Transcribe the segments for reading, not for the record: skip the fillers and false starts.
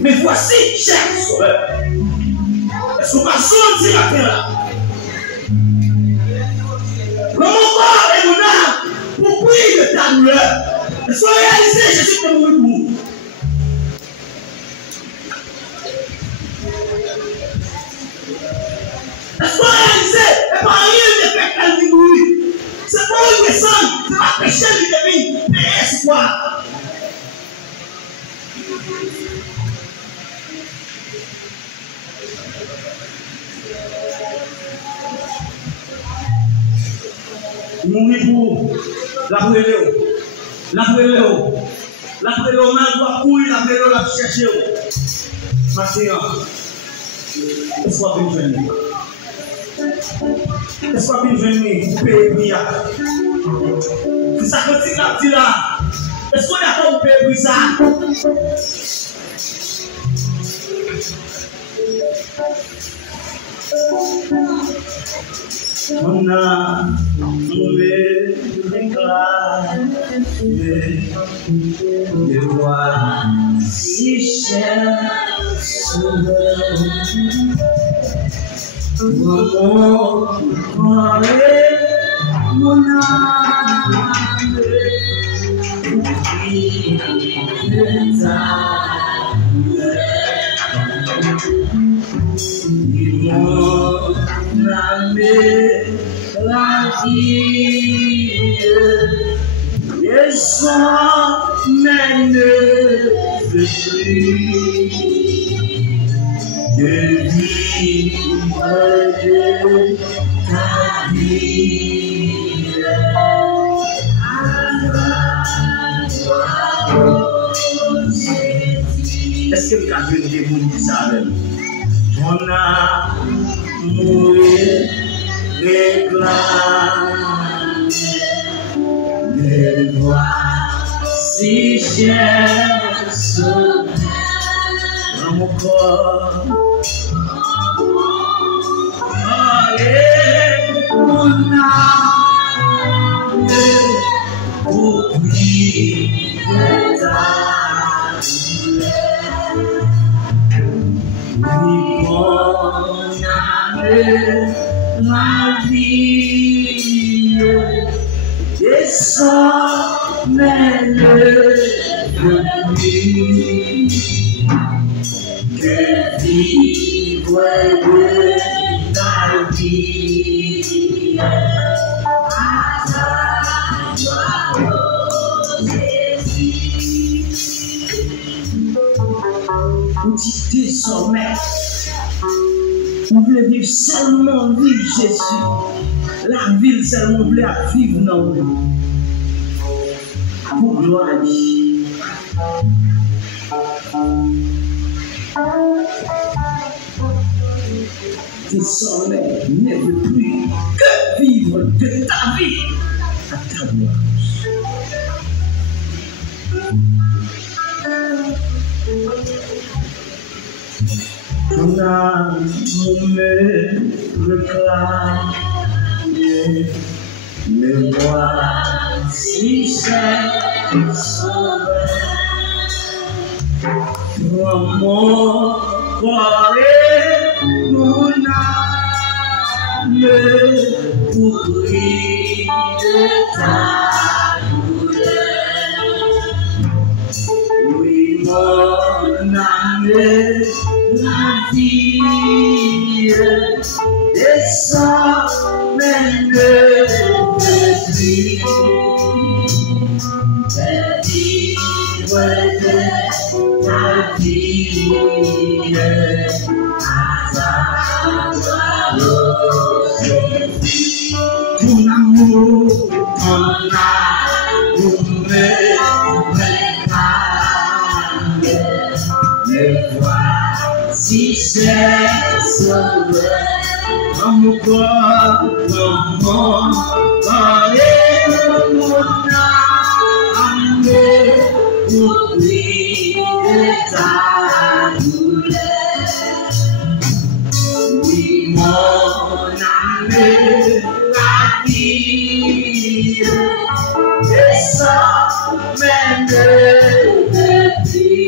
Mais voici, cher sauveur, est-ce qu'on va sortir la terre là? Le moment est mon âme pour prier de ta douleur. Est-ce qu'on réalise Jésus pour vous? Est-ce qu'on réalise et par rien de faire calmer lui? C'est pas une descente, c'est pas péché de devine, mais espoir. Mon époux, la brûlée. La prélo mal doit courir, la prélo la chercher. Maintenant, est-ce qu'on peut venir? Est-ce qu'on peut venir pour payer prix? C'est ça que tu as dit là. Est-ce qu'on est d'accord pour payer prix ça? On a trouvé des voix si chères souvent. Mon âme, la vie et son mène de vivre de ta vie. Est-ce que vous avez des mots qui savent? On a mouru. Réclame les voix si chères dans mon corps. Allez, mon âme, oublie ta mon âme. La vie et son mène de vie que vivre de ta vie à ta gloire, Jésus. Vous dites désormais. Vous voulez vivre seulement vivre Jésus. La ville seulement voulez vivre dans nous. Pour gloire à Dieu. Désormais, ne veux plus que vivre de ta vie à ta gloire. Ton âme me réclame, me voici seul sauveur. Prends mon corps et mon âme pour rire de ta douleur. Oui, mon âme. La vie descend même de vie, vivre de ta vie à ta gloire, Jésus. Ton amour me réclame, me voit. Si c'est sauveur, dans mon corps, dans mon corps et mon âme, oublie de ta douleur. Oui, mon âme, la vie descend même de vie.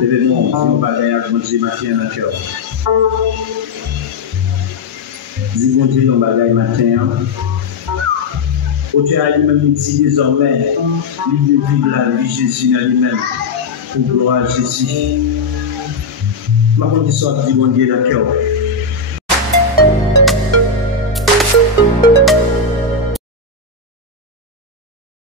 L'événement, si on va gagner à Dieu matin dans le cœur. Si on dit on va gagner matin, Auteur lui-même dit désormais, il veut vivre la vie Jésus dans lui-même, pour gloire à Jésus. Ma condition dit bon Dieu dans le cœur.